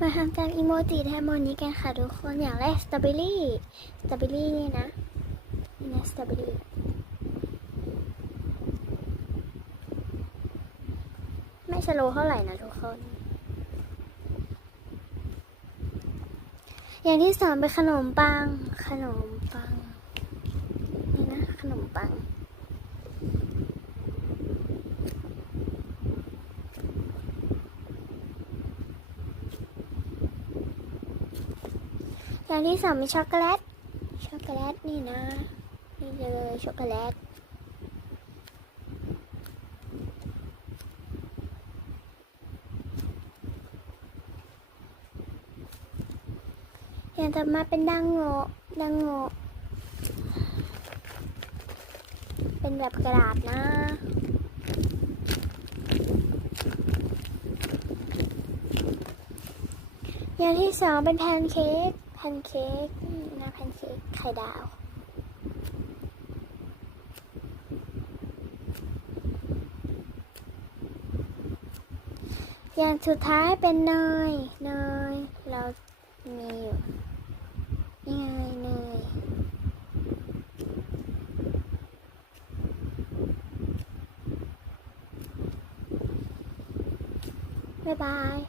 มาทำตามอีโมจิแทนโมนี้กันค่ะทุกคนอย่างแรกสตรอเบอรี่สตรอเบอรี่นี่นะนี่นะสตรอเบอรี่ไม่สโลเท่าไหร่นะทุกคน อย่างที่สามเป็นขนมปัง ขนมปัง นี่นะ ขนมปัง อย่างที่สามเป็นช็อกโกแลต ช็อกโกแลตนี่นะ นี่เลยช็อกโกแลต อย่างต่อมาเป็นดังโงะดังโงะเป็นแบบกระดาษนะอย่างที่สองเป็นแพนเค้ก พนเค้กนี่นะแพนเค้กไข่ดาวอย่างสุดท้ายเป็นเนย เนย เรามีอยู่นี่ไงเนย บ๊ายบาย